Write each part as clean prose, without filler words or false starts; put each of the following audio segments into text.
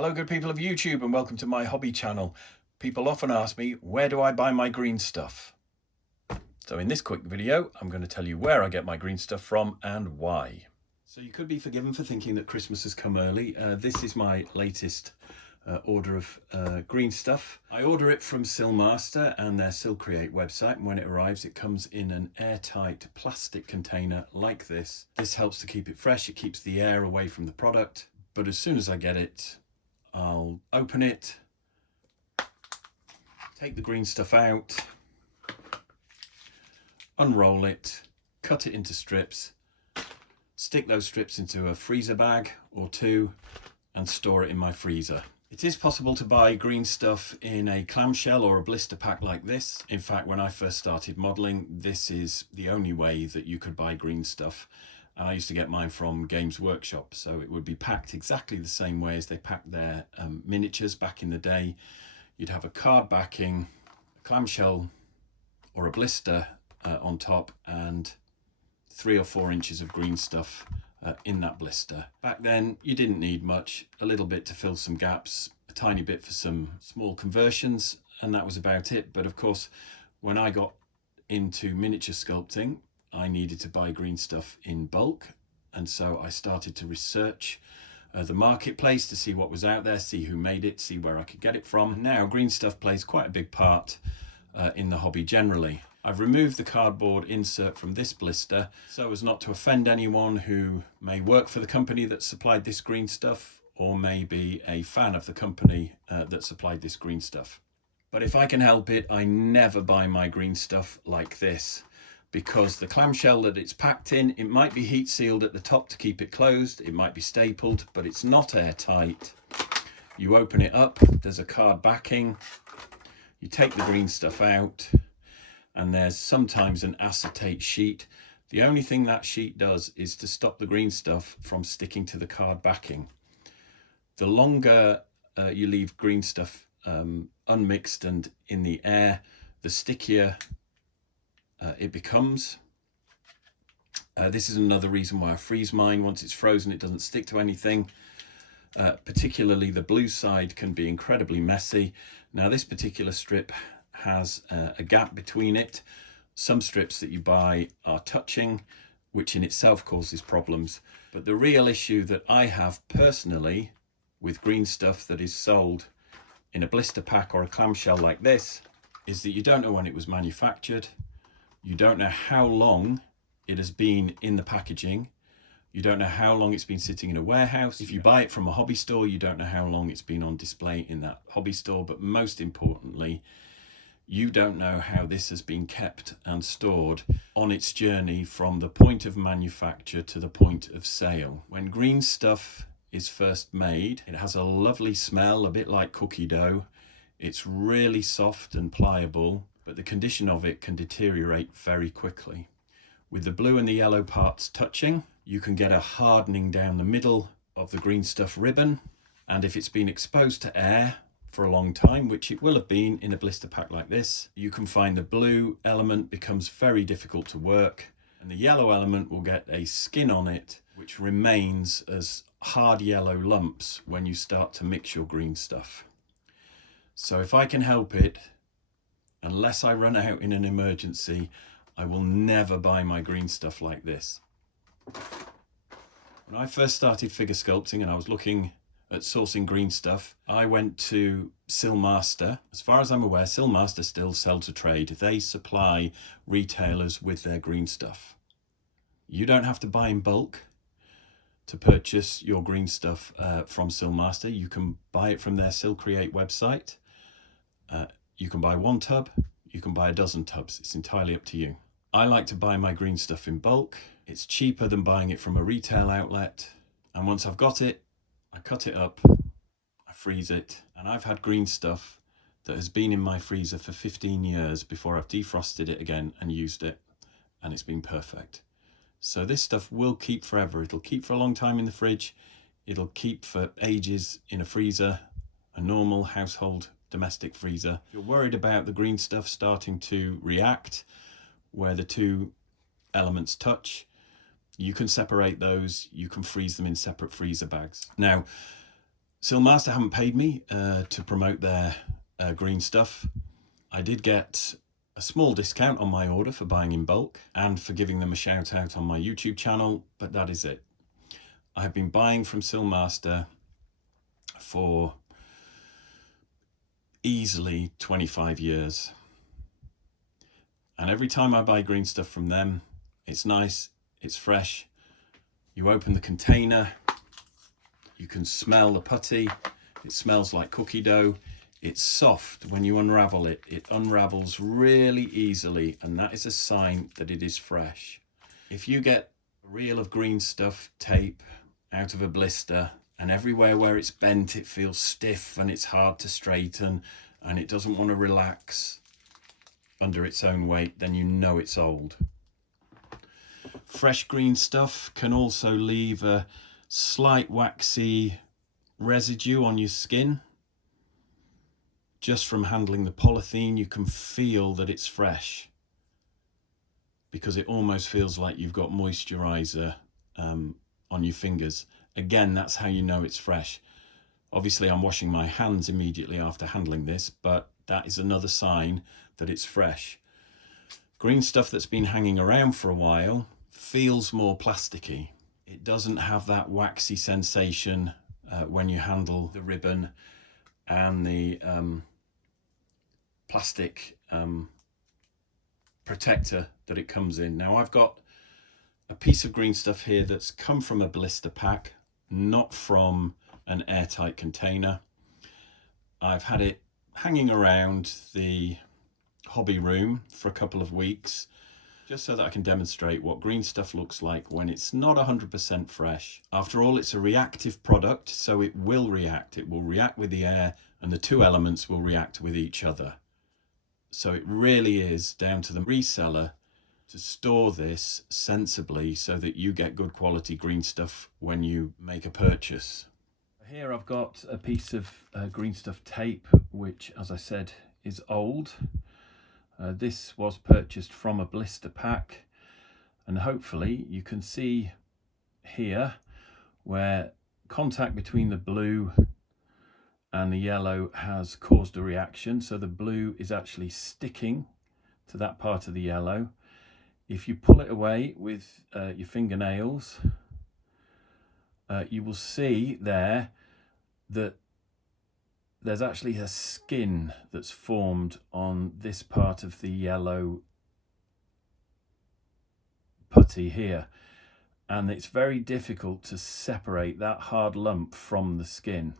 Hello good people of YouTube and welcome to my hobby channel. People often ask me, where do I buy my green stuff? So in this quick video, I'm going to tell you where I get my green stuff from and why. So you could be forgiven for thinking that Christmas has come early. This is my latest order of green stuff. I order it from Sylmasta and their Create website, and when it arrives it comes in an airtight plastic container like this. This helps to keep it fresh, it keeps the air away from the product, but as soon as I get it, I'll open it, take the green stuff out, unroll it, cut it into strips, stick those strips into a freezer bag or two and store it in my freezer. It is possible to buy green stuff in a clamshell or a blister pack like this. In fact, when I first started modelling, this is the only way that you could buy green stuff. And I used to get mine from Games Workshop, so it would be packed exactly the same way as they packed their miniatures back in the day. You'd have a card backing, a clamshell or a blister on top, and 3 or 4 inches of green stuff in that blister. Back then you didn't need much, a little bit to fill some gaps, a tiny bit for some small conversions, and that was about it. But of course, when I got into miniature sculpting, I needed to buy green stuff in bulk, and so I started to research the marketplace to see what was out there, see who made it, see where I could get it from. Now green stuff plays quite a big part in the hobby generally. I've removed the cardboard insert from this blister so as not to offend anyone who may work for the company that supplied this green stuff, or may be a fan of the company that supplied this green stuff. But if I can help it, I never buy my green stuff like this, because the clamshell that it's packed in, it might be heat sealed at the top to keep it closed, it might be stapled, but it's not airtight. You open it up, there's a card backing, you take the green stuff out, and there's sometimes an acetate sheet. The only thing that sheet does is to stop the green stuff from sticking to the card backing. The longer you leave green stuff unmixed and in the air, the stickier it becomes. This is another reason why I freeze mine. Once it's frozen, it doesn't stick to anything. Particularly the blue side can be incredibly messy. Now this particular strip has a gap between it. Some strips that you buy are touching, which in itself causes problems. But the real issue that I have personally with green stuff that is sold in a blister pack or a clamshell like this is that you don't know when it was manufactured. You don't know how long it has been in the packaging. You don't know how long it's been sitting in a warehouse. If you buy it from a hobby store, you don't know how long it's been on display in that hobby store. But most importantly, you don't know how this has been kept and stored on its journey from the point of manufacture to the point of sale. When green stuff is first made, it has a lovely smell, a bit like cookie dough. It's really soft and pliable, but the condition of it can deteriorate very quickly. With the blue and the yellow parts touching, you can get a hardening down the middle of the green stuff ribbon, and if it's been exposed to air for a long time, which it will have been in a blister pack like this, you can find the blue element becomes very difficult to work, and the yellow element will get a skin on it which remains as hard yellow lumps when you start to mix your green stuff. So if I can help it, unless I run out in an emergency, I will never buy my green stuff like this. When I first started figure sculpting and I was looking at sourcing green stuff, I went to Sylmasta. As far as I'm aware, Sylmasta still sell to trade. They supply retailers with their green stuff. You don't have to buy in bulk to purchase your green stuff from Sylmasta. You can buy it from their Create website. You can buy 1 tub, you can buy a dozen tubs. It's entirely up to you. I like to buy my green stuff in bulk. It's cheaper than buying it from a retail outlet. And once I've got it, I cut it up, I freeze it, and I've had green stuff that has been in my freezer for 15 years before I've defrosted it again and used it, and it's been perfect. So this stuff will keep forever. It'll keep for a long time in the fridge. It'll keep for ages in a freezer, a normal household domestic freezer. If you're worried about the green stuff starting to react where the two elements touch, you can separate those, you can freeze them in separate freezer bags. Now, Sylmasta haven't paid me to promote their green stuff. I did get a small discount on my order for buying in bulk and for giving them a shout out on my YouTube channel, but that is it. I have been buying from Sylmasta for easily 25 years. And every time I buy green stuff from them, it's nice, it's fresh. You open the container, you can smell the putty. It smells like cookie dough. It's soft. When you unravel it, it unravels really easily, and that is a sign that it is fresh. If you get a reel of green stuff tape out of a blister, and everywhere where it's bent it feels stiff and it's hard to straighten and it doesn't want to relax under its own weight, then you know it's old. Fresh green stuff can also leave a slight waxy residue on your skin. Just from handling the polythene, you can feel that it's fresh because it almost feels like you've got moisturizer on your fingers. Again, that's how you know it's fresh. Obviously, I'm washing my hands immediately after handling this, but that is another sign that it's fresh. Green stuff that's been hanging around for a while feels more plasticky. It doesn't have that waxy sensation when you handle the ribbon and the plastic protector that it comes in. Now I've got a piece of green stuff here that's come from a blister pack, not from an airtight container. I've had it hanging around the hobby room for a couple of weeks, just so that I can demonstrate what green stuff looks like when it's not 100% fresh. After all, it's a reactive product, so it will react. It will react with the air, and the two elements will react with each other. So it really is down to the reseller to store this sensibly so that you get good quality green stuff when you make a purchase. Here I've got a piece of green stuff tape, which, as I said, is old. This was purchased from a blister pack, and hopefully you can see here where contact between the blue and the yellow has caused a reaction. So the blue is actually sticking to that part of the yellow. If you pull it away with your fingernails, you will see there that there's actually a skin that's formed on this part of the yellow putty here, and it's very difficult to separate that hard lump from the skin.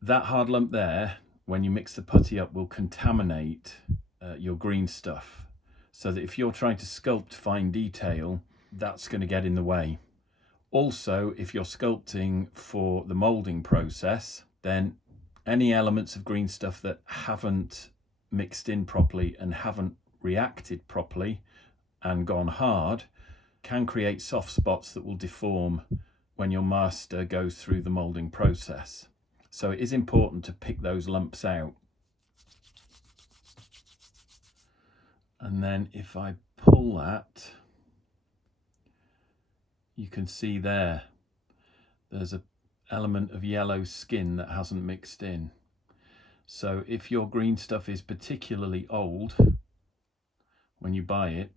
That hard lump there, when you mix the putty up, will contaminate your green stuff, so that if you're trying to sculpt fine detail, that's going to get in the way. Also, if you're sculpting for the moulding process, then any elements of green stuff that haven't mixed in properly and haven't reacted properly and gone hard can create soft spots that will deform when your master goes through the moulding process. So it is important to pick those lumps out. And then if I pull that, you can see there's an element of yellow skin that hasn't mixed in. So if your green stuff is particularly old when you buy it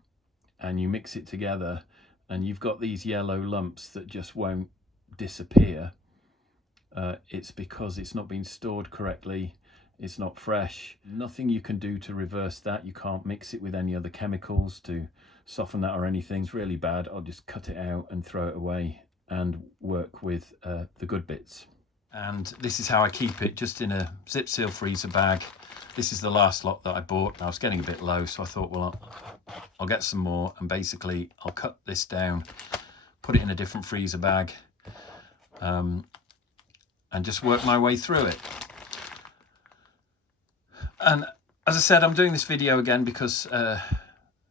and you mix it together and you've got these yellow lumps that just won't disappear, it's because it's not been stored correctly. It's not fresh. Nothing you can do to reverse that. You can't mix it with any other chemicals to soften that or anything. It's really bad. I'll just cut it out and throw it away and work with the good bits. And this is how I keep it, just in a zip seal freezer bag. This is the last lot that I bought. I was getting a bit low, so I thought, well, I'll get some more, and basically I'll cut this down, put it in a different freezer bag, and just work my way through it. And as I said, I'm doing this video again because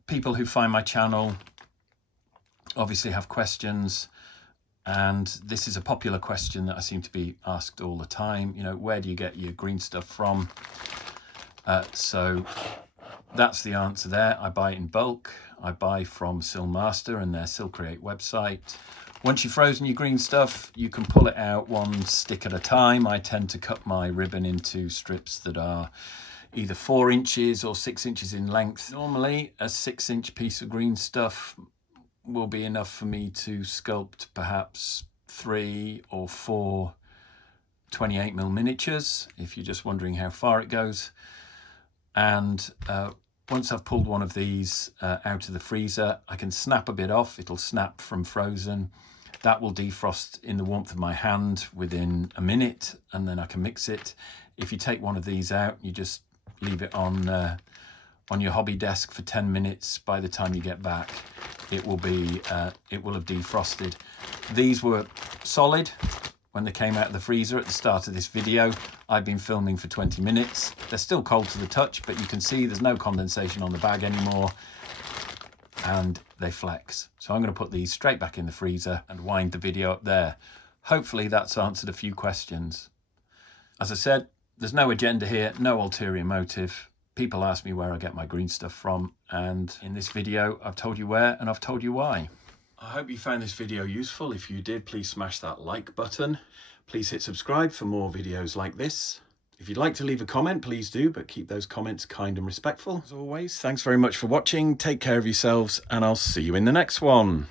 people who find my channel obviously have questions, and this is a popular question that I seem to be asked all the time. You know, where do you get your green stuff from? So that's the answer there. I buy it in bulk. I buy from Sylmasta and their Sylcreate website. Once you've frozen your green stuff, you can pull it out one stick at a time. I tend to cut my ribbon into strips that are either 4 inches or 6 inches in length. Normally, a 6-inch piece of green stuff will be enough for me to sculpt perhaps 3 or 4 28mm miniatures, if you're just wondering how far it goes. And once I've pulled one of these out of the freezer, I can snap a bit off. It'll snap from frozen. That will defrost in the warmth of my hand within a minute, and then I can mix it. If you take one of these out, you just leave it on your hobby desk for 10 minutes. By the time you get back, it will have defrosted. These were solid when they came out of the freezer at the start of this video. I've been filming for 20 minutes. They're still cold to the touch, but you can see there's no condensation on the bag anymore, and they flex. So I'm going to put these straight back in the freezer and wind the video up there. Hopefully that's answered a few questions. As I said, there's no agenda here, no ulterior motive. People ask me where I get my green stuff from, and in this video I've told you where and I've told you why. I hope you found this video useful. If you did, please smash that like button. Please hit subscribe for more videos like this. If you'd like to leave a comment, please do, but keep those comments kind and respectful. As always, thanks very much for watching. Take care of yourselves, and I'll see you in the next one.